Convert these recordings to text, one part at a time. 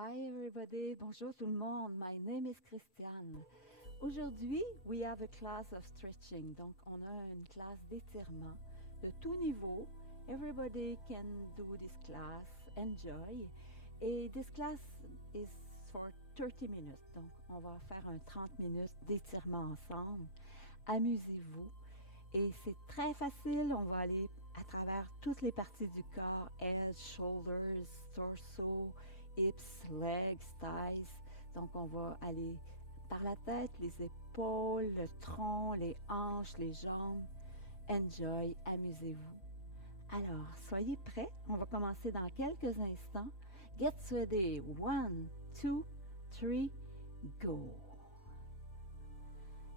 Hi everybody, bonjour tout le monde. My name is Christiane. Aujourd'hui, we have a class of stretching. Donc, on a une classe d'étirement de tout niveau. Everybody can do this class, enjoy. Et this class is for 30 minutes. Donc, on va faire un 30 minutes d'étirement ensemble. Amusez-vous. Et c'est très facile, on va aller à travers toutes les parties du corps, head, shoulders, torso, hips, legs, thighs. Donc on va aller par la tête, les épaules, le tronc, les hanches, les jambes. Enjoy, amusez-vous. Alors, soyez prêts, on va commencer dans quelques instants. Get ready, 1, 2, 3, go!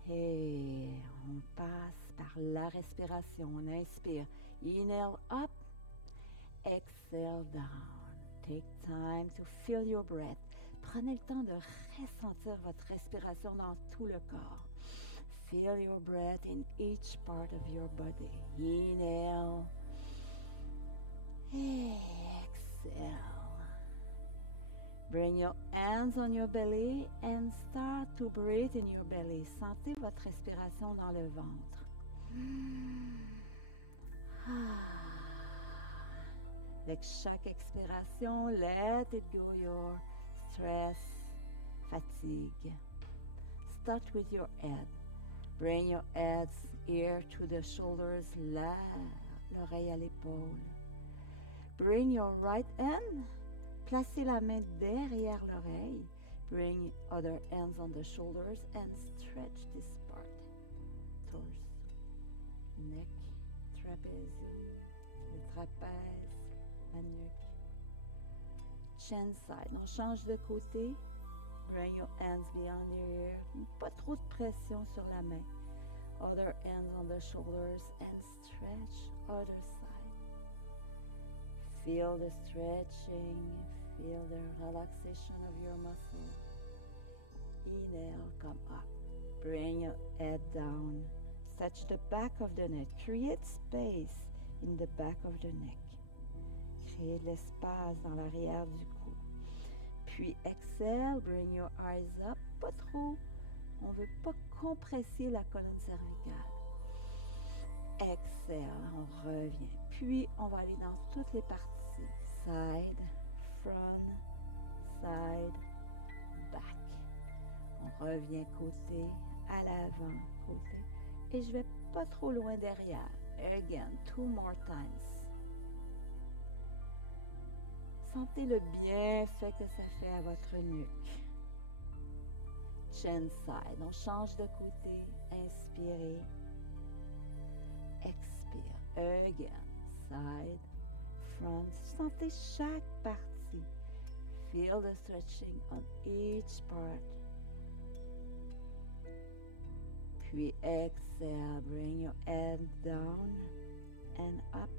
Et on passe par la respiration. On inspire. Inhale up. Exhale down. Take time to feel your breath. Prenez le temps de ressentir votre respiration dans tout le corps. Feel your breath in each part of your body. Inhale. Exhale. Bring your hands on your belly and start to breathe in your belly. Sentez votre respiration dans le ventre. Avec chaque expiration, let it go your stress, fatigue. Start with your head. Bring your head's ear to the shoulders, l'oreille à l'épaule. Bring your right hand. Placez la main derrière l'oreille. Bring other hands on the shoulders and stretch this part. Torse, neck, trapezium, le trapèze, la nuque. Chin side. On change de côté. Bring your hands behind your ear. Pas trop de pression sur la main. Other hands on the shoulders and stretch other side. Feel the stretching. Feel the relaxation of your muscle. Inhale, come up. Bring your head down. Touch the back of the neck. Create space in the back of the neck. Créez de l'espace dans l'arrière du cou. Puis exhale, bring your eyes up. Pas trop. On ne veut pas compresser la colonne cervicale. Exhale, on revient. Puis on va aller dans toutes les parties. Side, front, side, back. On revient côté, à l'avant, côté. Et je vais pas trop loin derrière. Again, 2 more times. Sentez le bienfait que ça fait à votre nuque. Chin side. On change de côté. Inspirez. Expire. Again. Side. Front. Sentez chaque partie. Feel the stretching on each part. Puis exhale. Bring your head down and up.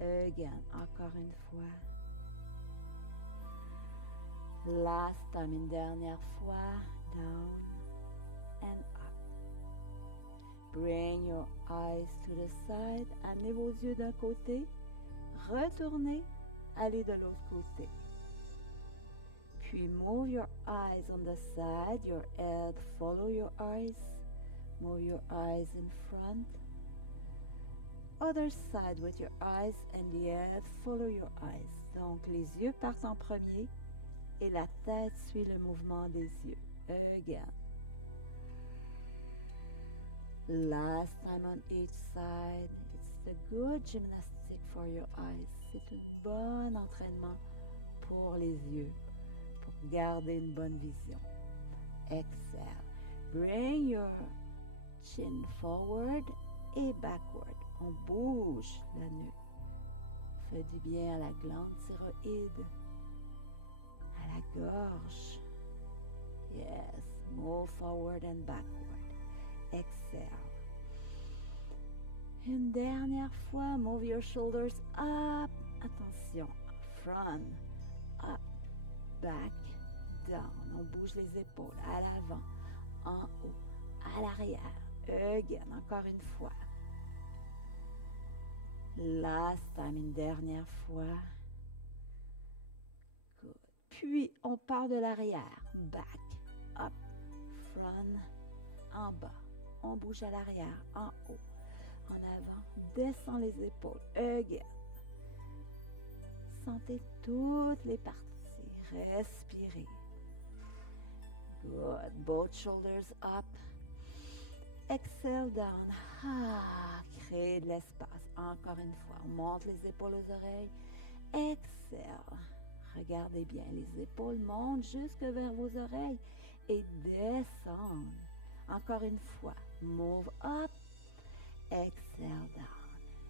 Again, encore une fois. Last time, une dernière fois. Down and up. Bring your eyes to the side. Amenez vos yeux d'un côté. Retournez. Allez de l'autre côté. Puis move your eyes on the side. Your head, follow your eyes. Move your eyes in front. Other side with your eyes and the head, follow your eyes. Donc, les yeux partent en premier et la tête suit le mouvement des yeux. Again. Last time on each side. It's a good gymnastic for your eyes. C'est un bon entraînement pour les yeux, pour garder une bonne vision. Exhale. Bring your chin forward et backward. On bouge la nuque. On fait du bien à la glande thyroïde, à la gorge. Yes, move forward and backward. Exhale. Une dernière fois, move your shoulders up. Attention, front, up, back, down. On bouge les épaules à l'avant, en haut, à l'arrière. Again, encore une fois. Last time, une dernière fois. Good. Puis, on part de l'arrière. Back, up, front, en bas. On bouge à l'arrière, en haut, en avant. Descend les épaules. Again. Sentez toutes les parties. Respirez. Good. Both shoulders up. Exhale down. Créez de l'espace. Encore une fois. On monte les épaules aux oreilles. Exhale. Regardez bien. Les épaules montent jusque vers vos oreilles et descendent. Encore une fois. Move up. Exhale down.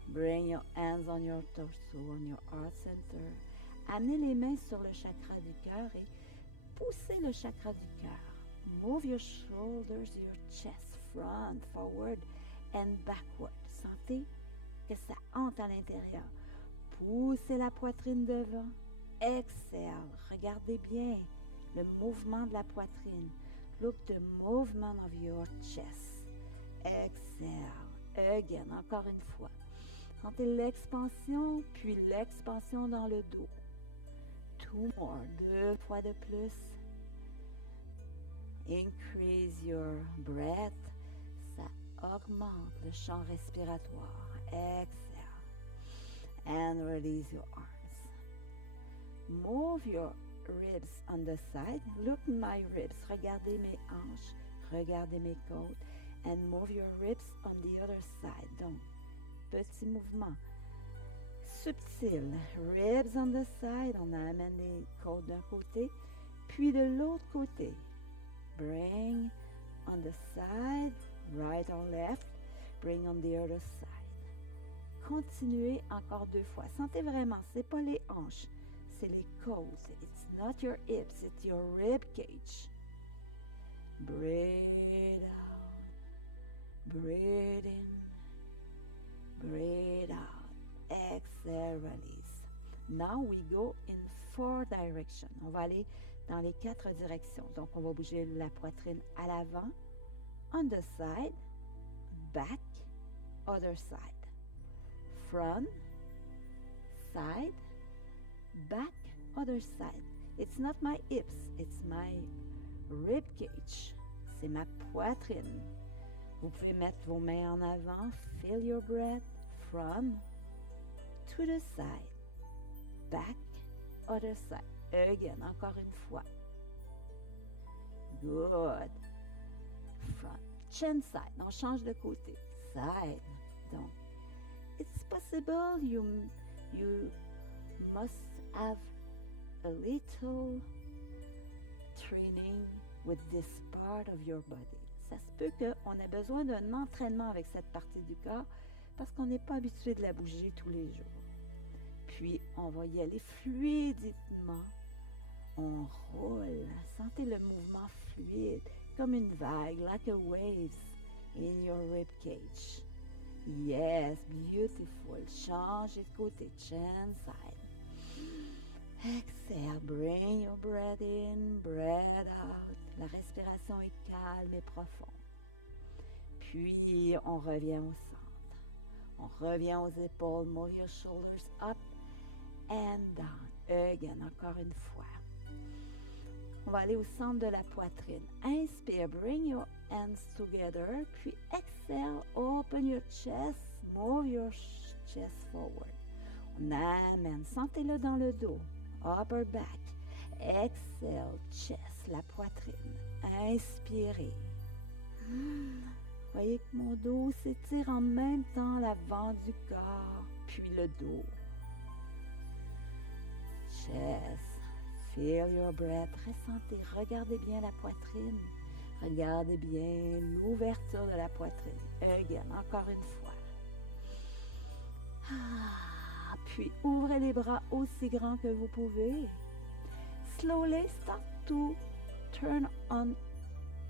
Bring your hands on your torso, on your heart center. Amenez les mains sur le chakra du cœur et poussez le chakra du cœur. Move your shoulders, your chest, front, forward and backward. Sentez que ça entre à l'intérieur. Poussez la poitrine devant. Exhale. Regardez bien le mouvement de la poitrine. Look the movement of your chest. Exhale. Again, encore une fois. Sentez l'expansion, puis l'expansion dans le dos. Two more, 2 fois de plus. Increase your breath. Ça augmente le champ respiratoire. Exhale. And release your arms. Move your ribs on the side. Look my ribs. Regardez mes hanches. Regardez mes côtes. And move your ribs on the other side. Donc, petit mouvement subtil. Ribs on the side. On amène les côtes d'un côté. Puis de l'autre côté. Bring on the side. Right or left. Bring on the other side. Continuez encore 2 fois. Sentez vraiment, c'est pas les hanches. C'est les côtes. It's not your hips. It's your rib cage. Breathe out. Breathe in. Breathe out. Exhale, release. Now we go in 4 directions. On va aller dans les 4 directions. Donc, on va bouger la poitrine à l'avant, on the side, back, other side, front, side, back, other side. It's not my hips, it's my rib cage. C'est ma poitrine. Vous pouvez mettre vos mains en avant. Feel your breath. Front, to the side, back, other side. Again, encore une fois. Good. Front, chin side. On change de côté. Side. Donc, it's possible you must have a little training with this part of your body. Ça se peut qu'on ait besoin d'un entraînement avec cette partie du corps parce qu'on n'est pas habitué de la bouger tous les jours. Puis, on va y aller fluidement. On roule. Sentez le mouvement fluide, comme une vague, like a waves in your rib cage. Yes, beautiful. Changez de côté, chin side. Exhale, bring your breath in, breath out. La respiration est calme et profonde. Puis, on revient au centre. On revient aux épaules. Move your shoulders up and down. Again, encore une fois. On va aller au centre de la poitrine. Inspire, bring your hands together. Puis exhale, open your chest. Move your chest forward. On amène, sentez-le dans le dos. Upper back. Exhale, chest, la poitrine. Inspirez. Voyez que mon dos s'étire en même temps l'avant du corps, puis le dos. Chest. Feel your breath. Ressentez, regardez bien la poitrine. Regardez bien l'ouverture de la poitrine. Again, encore une fois. Puis ouvrez les bras aussi grands que vous pouvez. Slowly start to turn on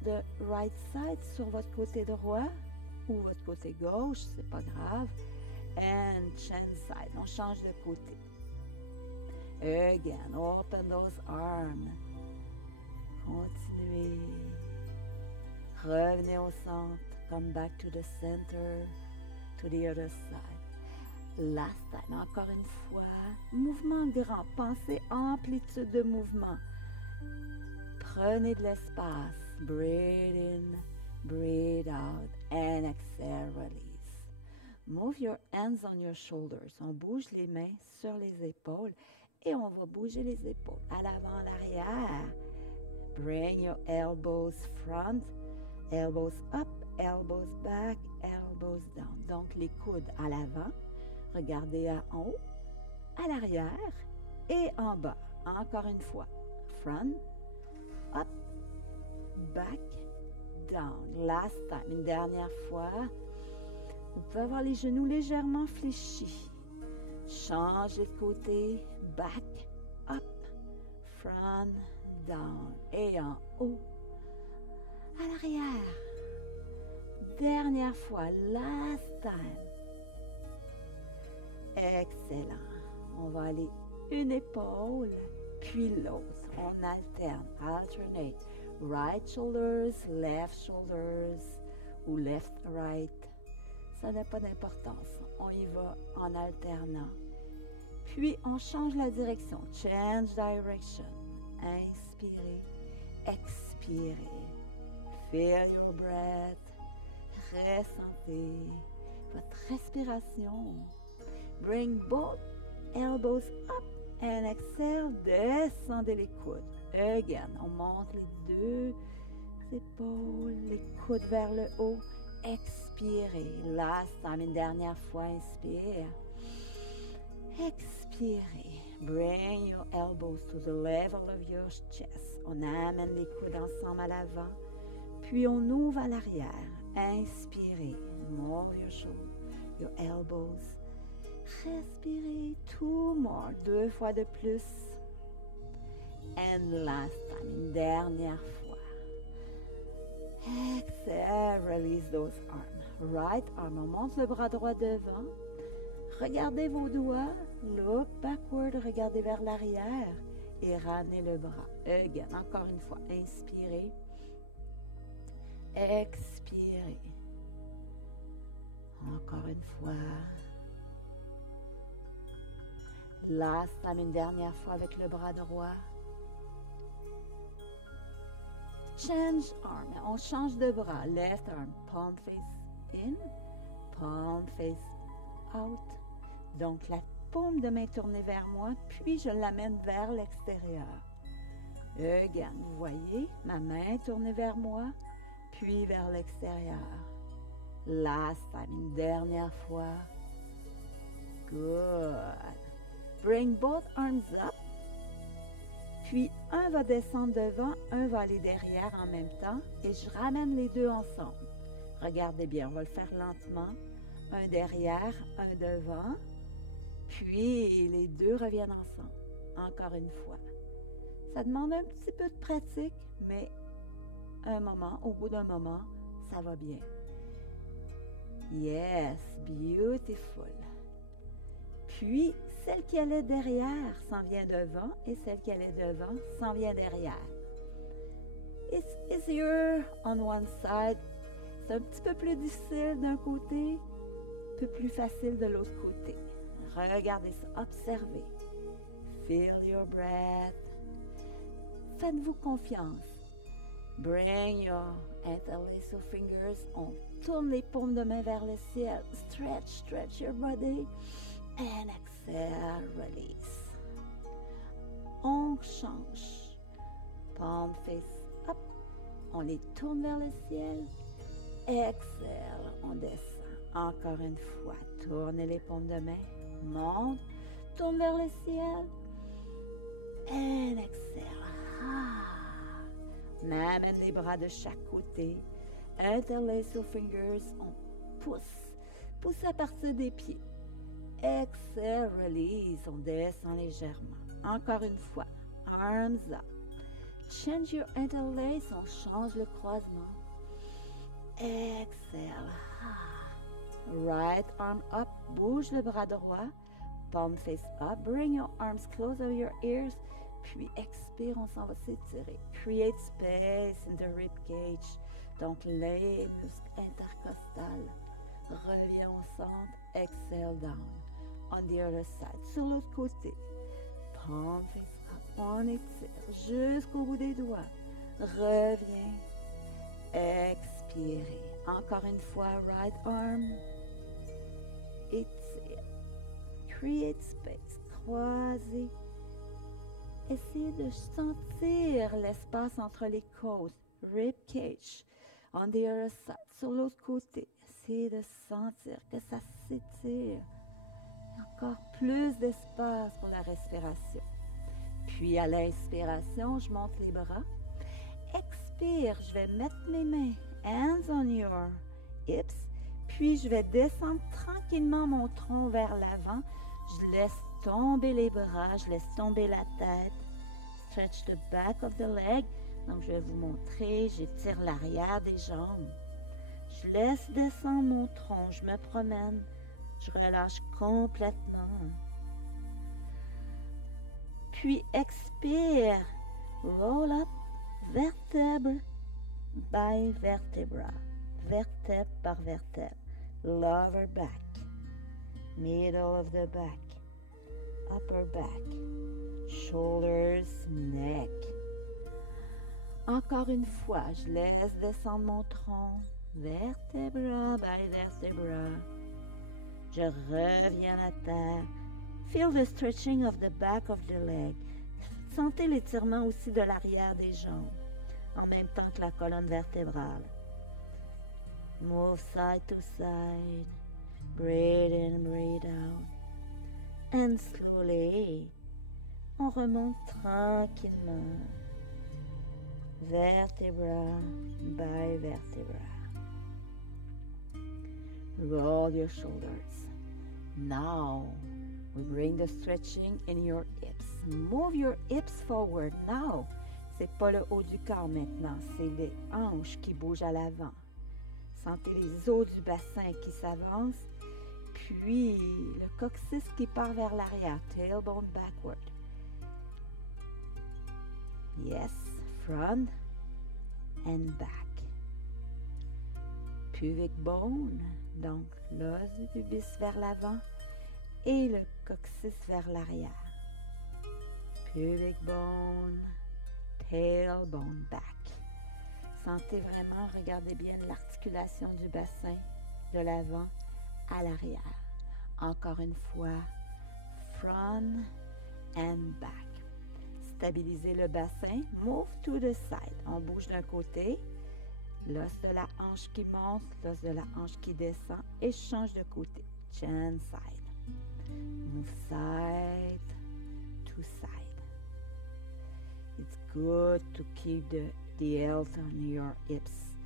the right side sur votre côté droit ou votre côté gauche, c'est pas grave. And chin side, on change de côté. Again, open those arms. Continuez. Revenez au centre. Come back to the center, to the other side. Last time, encore une fois. Mouvement grand. Pensez amplitude de mouvement. Prenez de l'espace. Breathe in, breathe out, and exhale, release. Move your hands on your shoulders. On bouge les mains sur les épaules et on va bouger les épaules à l'avant, à l'arrière. Bring your elbows front, elbows up, elbows back, elbows down. Donc les coudes à l'avant, regardez en haut, à l'arrière et en bas. Encore une fois. Front, up, back, down. Last time, une dernière fois. Vous pouvez avoir les genoux légèrement fléchis. Changez de côté. Back, up, front, down. Et en haut, à l'arrière. Dernière fois. Last time. Excellent. On va aller une épaule, puis l'autre. On alterne. Alternate. Right shoulders, ou left, right. Ça n'a pas d'importance. On y va en alternant. Puis, on change la direction. Change direction. Inspirez, expirez. Feel your breath. Ressentez votre respiration. Bring both elbows up and exhale. Descendez les coudes. Again, on monte les deux épaules, les coudes vers le haut. Expirez. Last time, une dernière fois, inspire. Expirez. Bring your elbows to the level of your chest. On amène les coudes ensemble à l'avant. Puis on ouvre à l'arrière. Inspirez. More your shoulders, your elbows. Respirez. Two more. 2 fois de plus. And last time, une dernière fois. Exhale, release those arms. Right arm, on monte le bras droit devant. Regardez vos doigts. Look backward, regardez vers l'arrière. Et ramenez le bras. Again, encore une fois. Inspirez. Expirez. Encore une fois. Last time, une dernière fois avec le bras droit. Change arm. On change de bras. Left arm. Palm face in. Palm face out. Donc, la paume de main tournée vers moi, puis je l'amène vers l'extérieur. Again, vous voyez, ma main tournée vers moi, puis vers l'extérieur. Last time, une dernière fois. Good. Bring both arms up. Puis, un va descendre devant, un va aller derrière en même temps, et je ramène les deux ensemble. Regardez bien, on va le faire lentement. Un derrière, un devant, puis les deux reviennent ensemble. Encore une fois. Ça demande un petit peu de pratique, mais au bout d'un moment, ça va bien. Yes, beautiful. Puis, celle qui allait derrière s'en vient devant et celle qui allait devant s'en vient derrière. It's easier on one side. C'est un petit peu plus difficile d'un côté, un peu plus facile de l'autre côté. Regardez ça, observez. Feel your breath. Faites-vous confiance. Bring your interlace your fingers. On tourne les paumes de main vers le ciel. Stretch your body. And exhale, release. On change. Palm face up. On les tourne vers le ciel. Exhale, on descend. Encore une fois, tournez les paumes de main. Monte, tourne vers le ciel. And exhale. On amène les bras de chaque côté. Interlace your fingers. On pousse à partir des pieds. Exhale, release. On descend légèrement. Encore une fois. Arms up. Change your interlace. On change le croisement. Exhale. Right arm up. Bouge le bras droit. Palm face up. Bring your arms close to your ears. Puis expire, on s'en va s'étirer. Create space in the rib cage. Donc les muscles intercostales. Reviens au centre. Exhale down. On the other side. Sur l'autre côté. Palm face up. On étire jusqu'au bout des doigts. Reviens. Expirez. Encore une fois, right arm. Étire. Create space. Croisez. Essayez de sentir l'espace entre les côtes. Rib cage. On the other side. Sur l'autre côté. Essayez de sentir que ça s'étire. Encore plus d'espace pour la respiration. Puis à l'inspiration, je monte les bras. Expire, je vais mettre mes mains, hands on your hips. Puis je vais descendre tranquillement mon tronc vers l'avant. Je laisse tomber les bras, je laisse tomber la tête. Stretch the back of the leg. Donc je vais vous montrer, j'étire l'arrière des jambes. Je laisse descendre mon tronc, je me promène. Je relâche complètement. Puis expire. Roll up, vertèbre by vertebra. Vertèbre par vertèbre. Lower back. Middle of the back. Upper back. Shoulders, neck. Encore une fois, je laisse descendre mon tronc. Vertebra by vertebra. Je reviens à la terre. Feel the stretching of the back of the leg. Sentez l'étirement aussi de l'arrière des jambes, en même temps que la colonne vertébrale. Move side to side. Breathe in, breathe out. And slowly, on remonte tranquillement. Vertebra by vertebra. Roll your shoulders. Now, we bring the stretching in your hips. Move your hips forward. Now, c'est pas le haut du corps maintenant, c'est les hanches qui bougent à l'avant. Sentez les os du bassin qui s'avancent, puis le coccyx qui part vers l'arrière. Tailbone backward. Yes, front and back. Pubic bone. Donc, l'os du pubis vers l'avant et le coccyx vers l'arrière. Pubic bone, tailbone back. Sentez vraiment, regardez bien l'articulation du bassin de l'avant à l'arrière. Encore une fois, front and back. Stabilisez le bassin, move to the side. On bouge d'un côté. L'os de la hanche qui monte, l'os de la hanche qui descend et change de côté. Chin side. Move side to side. It's good to keep the health on your hips.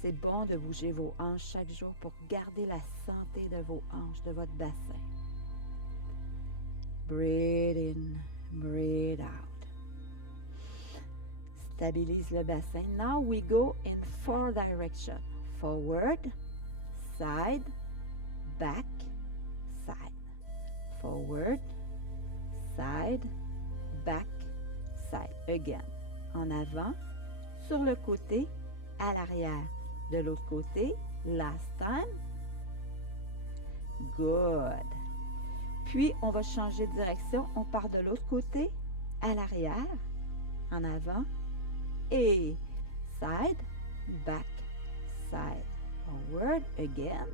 C'est bon de bouger vos hanches chaque jour pour garder la santé de vos hanches, de votre bassin. Breathe in, breathe out. Stabilise le bassin. Now we go in 4 directions. Forward, side, back, side. Forward, side, back, side. Again. En avant, sur le côté, à l'arrière. De l'autre côté, last time. Good. Puis, on va changer de direction. On part de l'autre côté, à l'arrière, en avant. Et side, back, side, forward, again.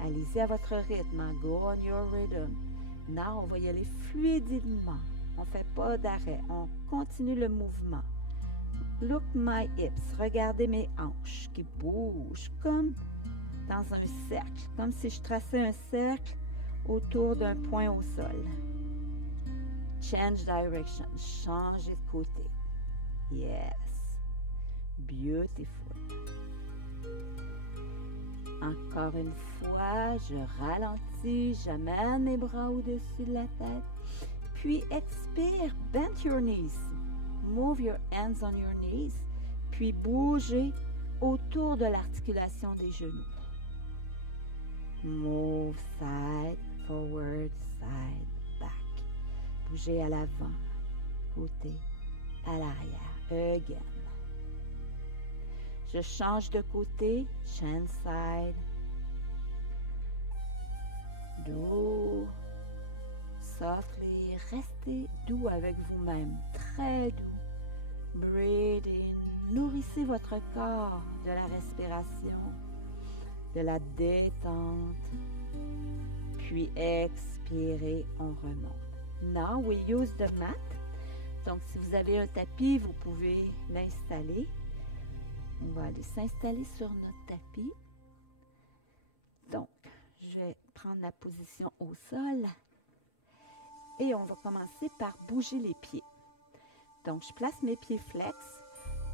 Allez-y à votre rythme. Go on your rhythm. Now, on va y aller fluidement. On ne fait pas d'arrêt. On continue le mouvement. Look my hips. Regardez mes hanches qui bougent comme dans un cercle. Comme si je traçais un cercle autour d'un point au sol. Change direction. Changez de côté. Yes. Beautiful. Encore une fois, je ralentis, j'amène mes bras au-dessus de la tête. Puis expire, bend your knees. Move your hands on your knees. Puis bougez autour de l'articulation des genoux. Move side, forward, side, back. Bougez à l'avant, côté, à l'arrière. Again. Je change de côté, chin side. Do softly et restez doux avec vous-même, très doux. Breathe in. Nourrissez votre corps de la respiration, de la détente. Puis expirez, on remonte. Now we use the mat. Donc, si vous avez un tapis, vous pouvez l'installer. On va aller s'installer sur notre tapis. Donc, je vais prendre la position au sol. Et on va commencer par bouger les pieds. Donc, je place mes pieds flex.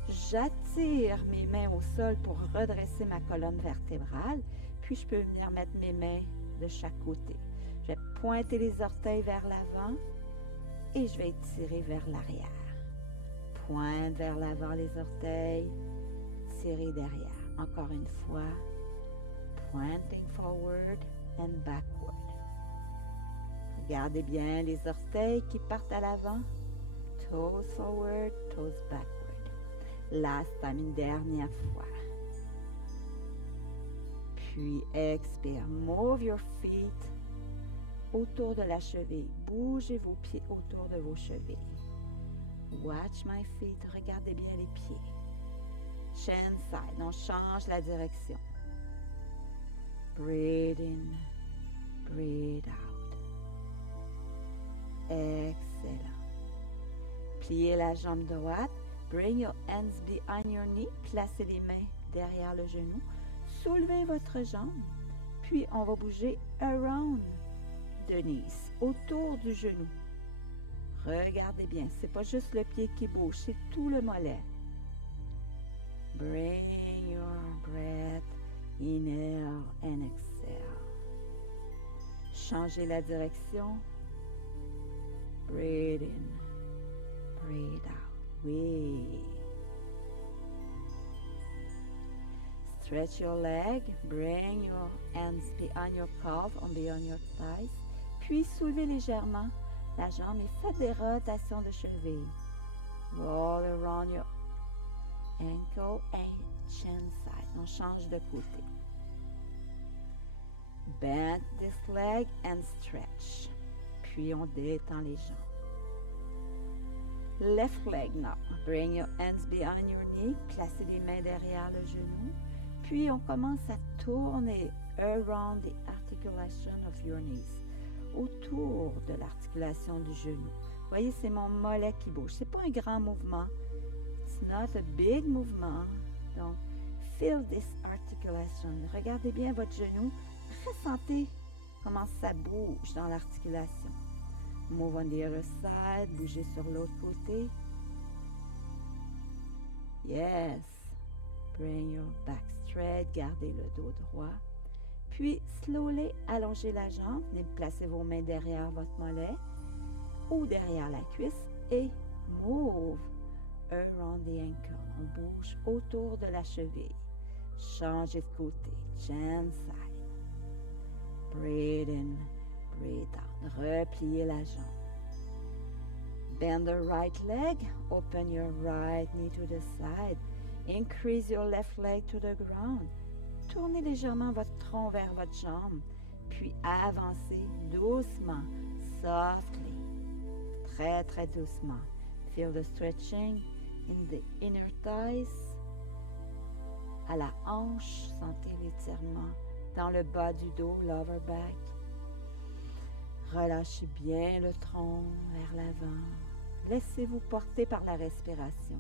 J'attire mes mains au sol pour redresser ma colonne vertébrale. Puis, je peux venir mettre mes mains de chaque côté. Je vais pointer les orteils vers l'avant et je vais étirer vers l'arrière. Pointe vers l'avant les orteils, tirer derrière. Encore une fois, pointing forward and backward. Regardez bien les orteils qui partent à l'avant. Toes forward, toes backward. Last time, une dernière fois. Puis expire. Move your feet autour de la cheville. Bougez vos pieds autour de vos chevilles. Watch my feet. Regardez bien les pieds. Chin side. On change la direction. Breathe in. Breathe out. Excellent. Pliez la jambe droite. Bring your hands behind your knee. Placez les mains derrière le genou. Soulevez votre jambe. Puis on va bouger around the knees, autour du genou. Regardez bien, c'est pas juste le pied qui bouge, c'est tout le mollet. Bring your breath, inhale and exhale. Changez la direction. Breathe in, breathe out. Oui. Stretch your leg. Bring your hands behind your calf and beyond your thighs. Puis soulevez légèrement la jambe et faites des rotations de cheville. Roll around your ankle and chin side. On change de côté. Bend this leg and stretch. Puis on détend les jambes. Left leg now. Bring your hands behind your knee. Placez les mains derrière le genou. Puis on commence à tourner around the articulation of your knees. Autour de l'articulation du genou. Voyez, c'est mon mollet qui bouge. C'est pas un grand mouvement. It's not a big movement. Donc, feel this articulation. Regardez bien votre genou. Ressentez comment ça bouge dans l'articulation. Move on the other side. Bougez sur l'autre côté. Yes. Bring your back straight. Gardez le dos droit. Puis, slowly, allongez la jambe. Placez vos mains derrière votre mollet ou derrière la cuisse et move around the ankle. On bouge autour de la cheville. Changez de côté. Chin side. Breathe in, breathe out. Repliez la jambe. Bend the right leg. Open your right knee to the side. Increase your left leg to the ground. Tournez légèrement votre tronc vers votre jambe, puis avancez doucement, softly, très très doucement. Feel the stretching in the inner thighs. À la hanche, sentez l'étirement dans le bas du dos, lower back. Relâchez bien le tronc vers l'avant. Laissez-vous porter par la respiration.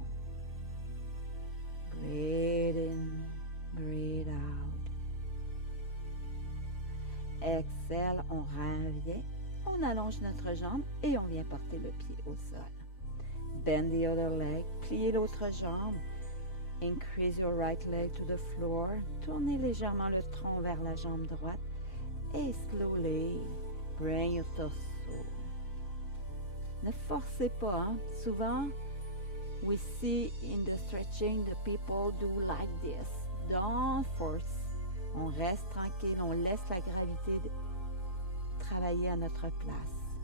Breathe in. Breathe out. Exhale, on revient. On allonge notre jambe et on vient porter le pied au sol. Bend the other leg. Pliez l'autre jambe. Increase your right leg to the floor. Tournez légèrement le tronc vers la jambe droite. Et slowly, bring your torso. Ne forcez pas. Hein? Souvent, we see in the stretching the people do like this. Don't force. On reste tranquille, on laisse la gravité travailler à notre place.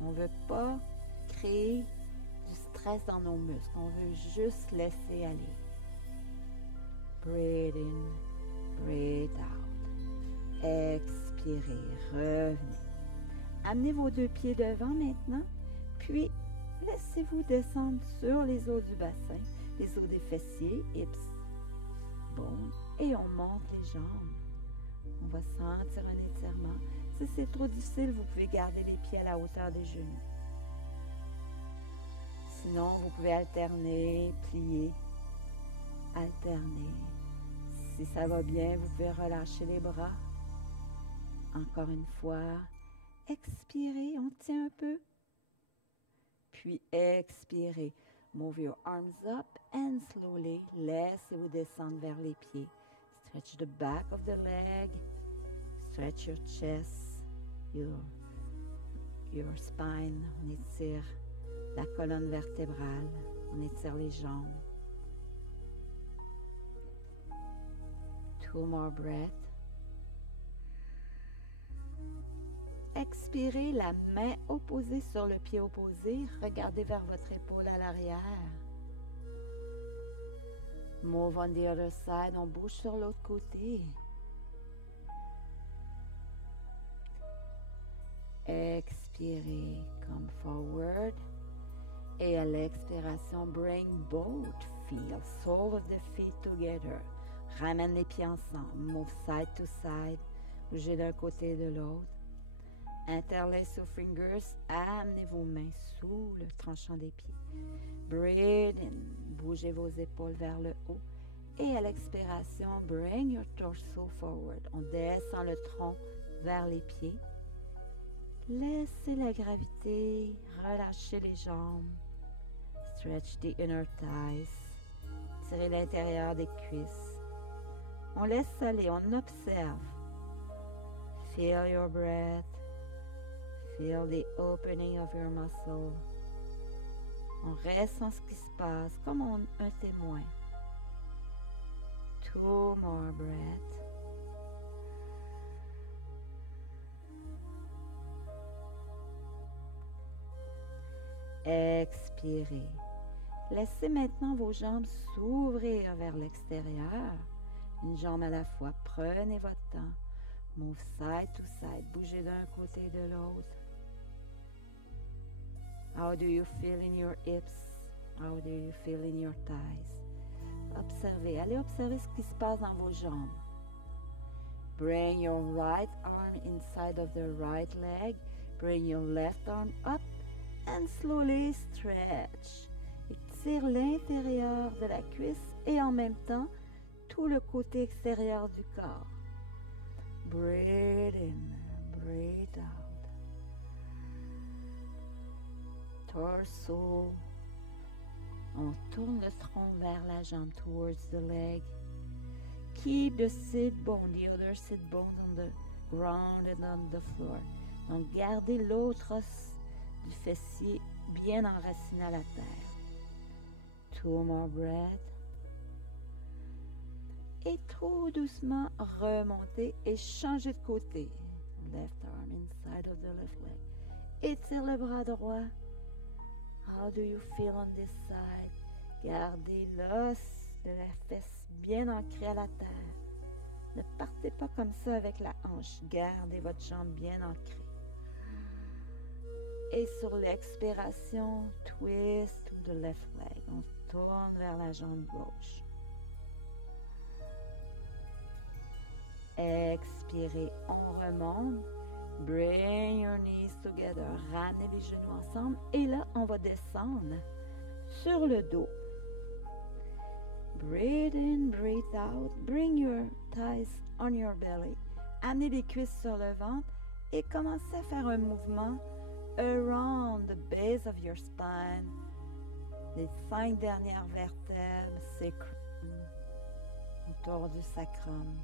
On ne veut pas créer du stress dans nos muscles. On veut juste laisser aller. Breathe in, breathe out. Expirez, revenez. Amenez vos deux pieds devant maintenant, puis laissez-vous descendre sur les os du bassin, les os des fessiers, hips, bones, et on monte les jambes. On va sentir un étirement. Si c'est trop difficile, vous pouvez garder les pieds à la hauteur des genoux. Sinon, vous pouvez alterner, plier, alterner. Si ça va bien, vous pouvez relâcher les bras. Encore une fois, expirez, on tient un peu. Puis expirez. Move your arms up and slowly, laissez-vous descendre vers les pieds. Stretch the back of the leg. Stretch your chest, your spine. On étire la colonne vertébrale. On étire les jambes. 2 more breaths. Expirez, la main opposée sur le pied opposé. Regardez vers votre épaule à l'arrière. Move on the other side. On bouge sur l'autre côté. Expirez, come forward. Et à l'expiration, bring both feet, sole of the feet together. Ramène les pieds ensemble. Move side to side. Bougez d'un côté et de l'autre. Interlace your fingers. Amenez vos mains sous le tranchant des pieds. Breathe in. Bougez vos épaules vers le haut. Et à l'expiration, bring your torso forward. On descend le tronc vers les pieds. Laissez la gravité. Relâchez les jambes. Stretch the inner thighs. Tirez l'intérieur des cuisses. On laisse aller, on observe. Feel your breath. Feel the opening of your muscle. On reste en ce qui se passe comme un témoin. 2 more breaths. Expirez. Laissez maintenant vos jambes s'ouvrir vers l'extérieur. Une jambe à la fois. Prenez votre temps. Move side to side. Bougez d'un côté et de l'autre. How do you feel in your hips? How do you feel in your thighs? Observez. Allez observer ce qui se passe dans vos jambes. Bring your right arm inside of the right leg. Bring your left arm up and slowly stretch. Étire l'intérieur de la cuisse et en même temps tout le côté extérieur du corps. Breathe in, breathe out. Torso. On tourne le tronc vers la jambe, towards the leg. Keep the sit bone, the other sit bone on the ground and on the floor. Donc, gardez l'autre os du fessier bien enraciné à la terre. 2 more breaths. Et tout doucement, remontez et changez de côté. Left arm inside of the left leg. Étire le bras droit. How do you feel on this side? Gardez l'os de la fesse bien ancré à la terre. Ne partez pas comme ça avec la hanche. Gardez votre jambe bien ancrée. Et sur l'expiration, twist to the left leg. On tourne vers la jambe gauche. Expirez, on remonte. Bring your knees together. Ramenez les genoux ensemble. Et là, on va descendre sur le dos. Breathe in, breathe out. Bring your thighs on your belly. Amenez les cuisses sur le ventre et commencez à faire un mouvement around the base of your spine. Les 5 dernières vertèbres, sacrum, autour du sacrum.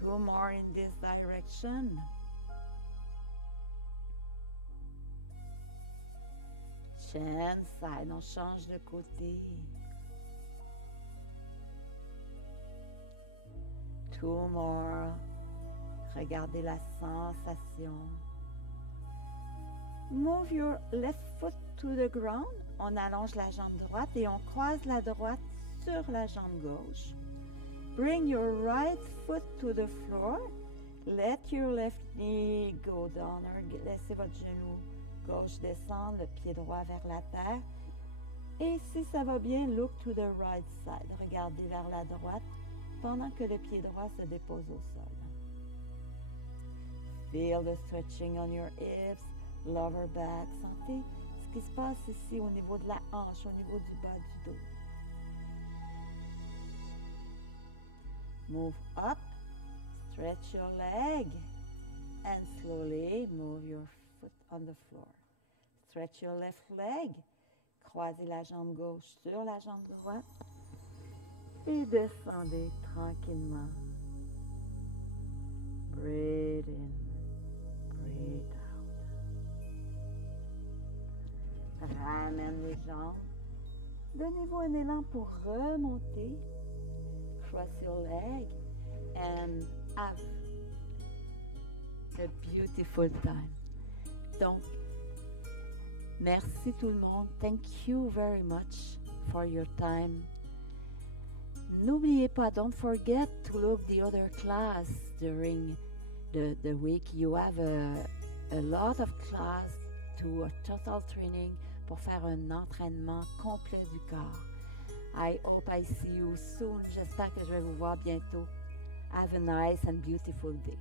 2 more in this direction. Chin side, on change de côté. 2 more. Regardez la sensation. Move your left foot to the ground. On allonge la jambe droite et on croise la droite sur la jambe gauche. Bring your right foot to the floor. Let your left knee go down. Laissez votre genou gauche descendre, le pied droit vers la terre. Et si ça va bien, look to the right side. Regardez vers la droite pendant que le pied droit se dépose au sol. Feel the stretching on your hips, lower back. Sentez ce qui se passe ici au niveau de la hanche, au niveau du bas du dos. Move up, stretch your leg, and slowly move your foot on the floor. Stretch your left leg, croisez la jambe gauche sur la jambe droite et descendez tranquillement. Breathe in, breathe out. Ramène les jambes. Donnez-vous un élan pour remonter. Cross your leg and have a beautiful time. Donc, merci tout le monde. Thank you very much for your time. N'oubliez pas, don't forget to look the other class during the week. You have a lot of class to a total training pour faire un entraînement complet du corps. I hope I see you soon. J'espère que je vais vous voir bientôt. Have a nice and beautiful day.